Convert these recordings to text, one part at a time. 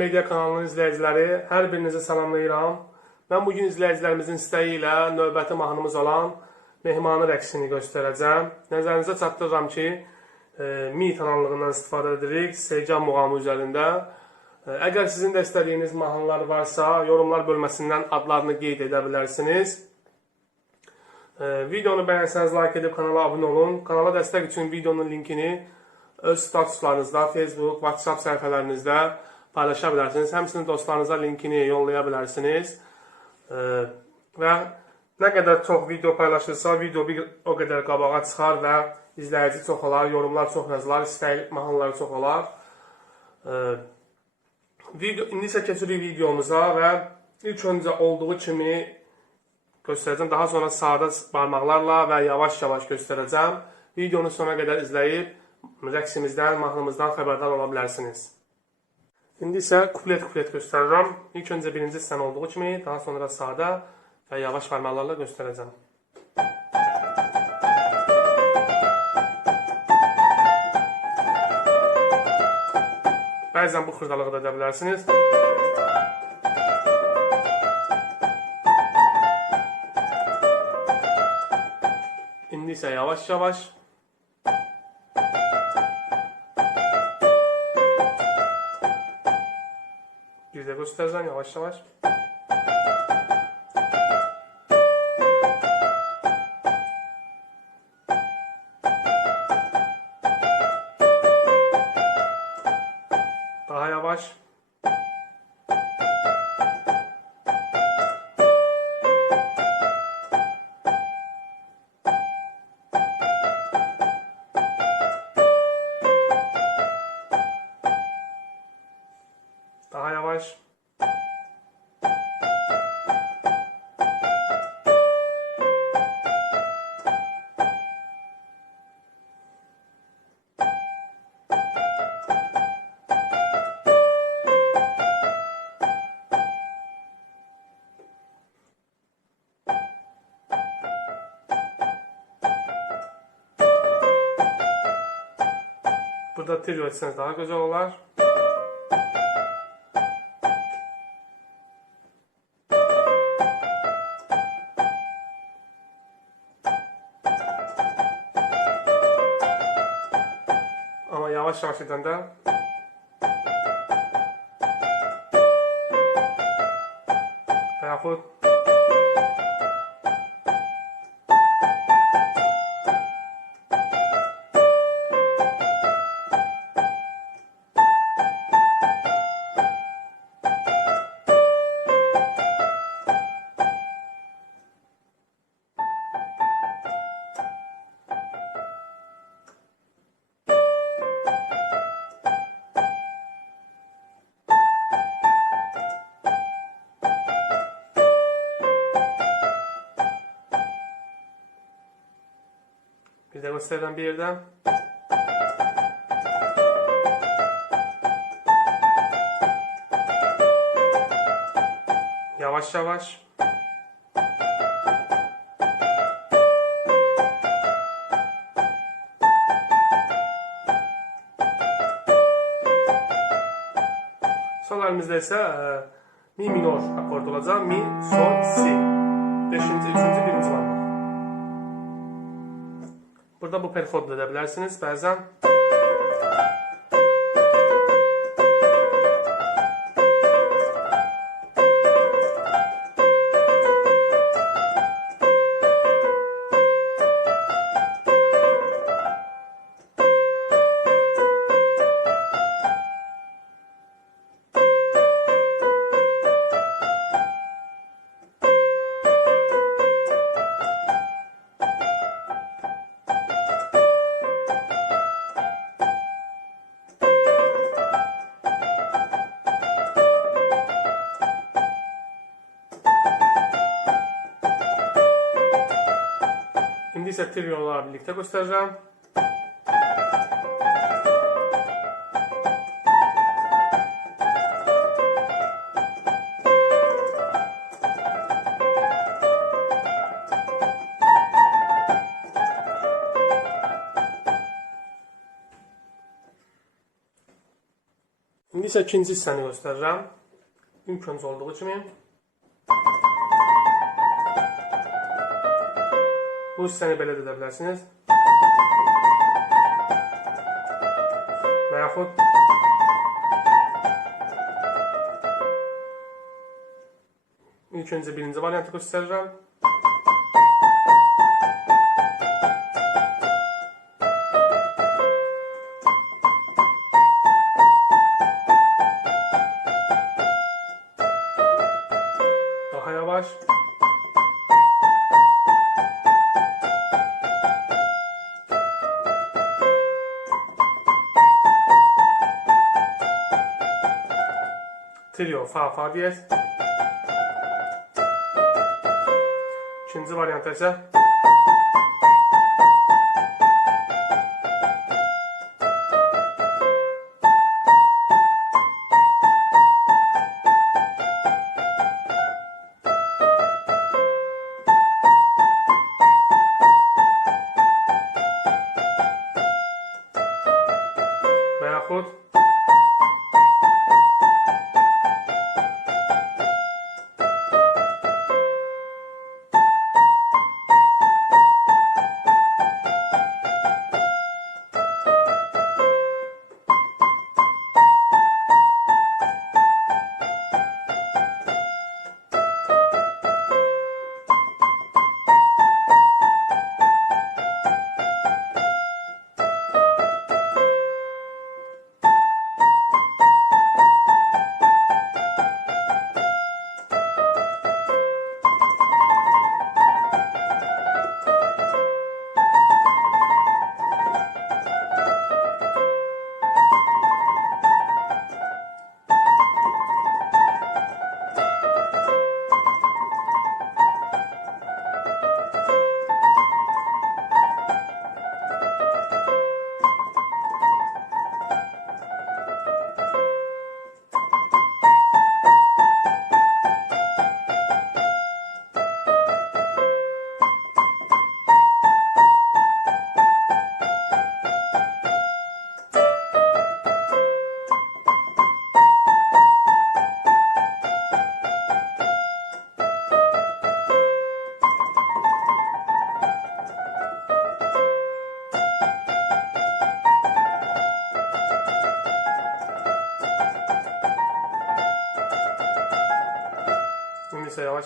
Media kanalının izləyiciləri, hər birinizi salamlayıram. Mən bugün izləyicilərimizin istəyi ilə növbəti mahnımız olan Mehmanı rəqsini göstərəcəm. Nəzərinizə çatdırıram ki, e, Mi kanallığından istifadə edirik Seycan muğamı üzərində. E, Əgər sizin də istədiyiniz mahnılar varsa, yorumlar bölməsindən adlarını qeyd edə bilərsiniz. E, Videonu bəyənsəniz like edib kanala abunə olun. Kanala dəstək üçün videonun linkini öz statuslarınızda, Facebook, WhatsApp səhifələrinizdə paylaşa bilərsiniz. Həmçinin dostlarınıza linkini yollaya bilərsiniz. Və nə qədər çox video paylaşılsa, video bir o qədər qabağa çıxar və izləyici çox olar, yorumlar çox yazılar, istək mahnılar çox olar. Video indi isə keçirik videomuza və ilk öncə olduğu kimi göstərəcəm. Daha sonra sadə barmaqlarla və yavaş-yavaş göstərəcəm. Videonu sona qədər izləyib rəqsimizdən, mahnımızdan xəbərdar ola bilərsiniz. İndi isə kuplet-kuplet göstərirəm. İlk öncə birinci hissən olduğu kimi, daha sonra sadə və yavaş barmaqlarla göstərəcəm. Bəzən bu xırdalığı da edə bilərsiniz. İndi isə yavaş-yavaş Bir de göstereceğim yavaş yavaş. da trio etseniz daha güzel olur. Ama yavaş yavaş eden de veyahut gösteren bir yerden yavaş yavaş Sol elimizde ise e, mi minor akort olacak. Mi, sol, si. Beşinci, üçüncü, birinci var. Burada bu perikodu da edebilirsiniz. Bazen isə triolarla birlikdə göstərəcəm. İndi isə ikinci hissəni göstərirəm. İlk öncə olduğu kimi. Bu hissəni belə də edə bilərsiniz. Və yaxud İlk öncə birinci variantı göstərirəm. 有发发 ds。裙子吧，两台车。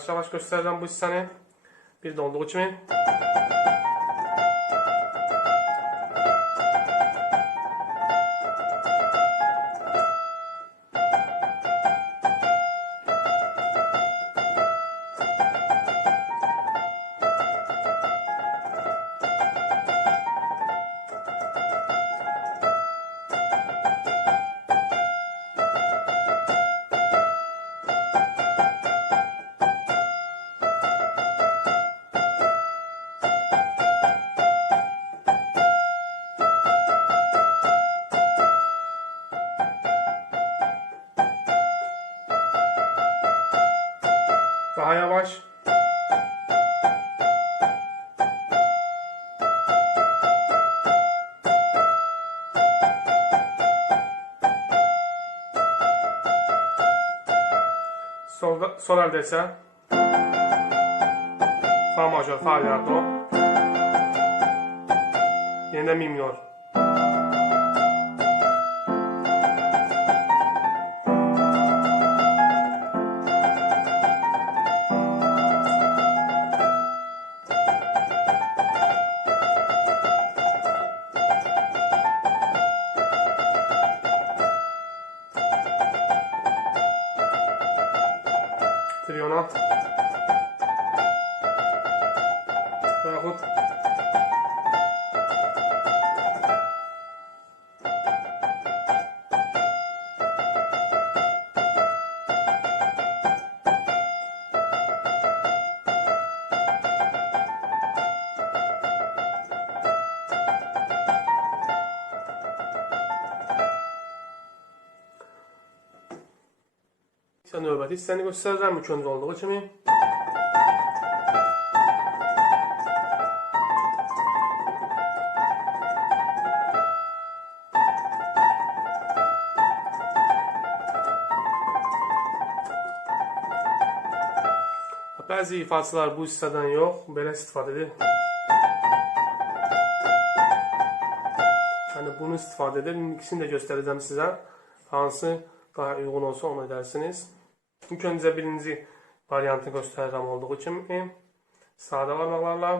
İndi isə yavaş-yavaş göstərirəm bu hissəni. Bir də olduğu kimi. solar desę Fa major, fa ila do yeniden mi minor Ziviona. Sehr gut. Sta növbəti hissəni göstərəcəm üçüncü olduğu kimi. Bəzi ifasılar bu hissədən yox, belə istifadə edir. Yəni bunu istifadə edir. İkisini də göstərəcəm sizə. Hansı daha uyğun olsa onu edərsiniz. İlk öncə birinci variantı göstərirəm olduğu kimi. Sadə barmaqlarla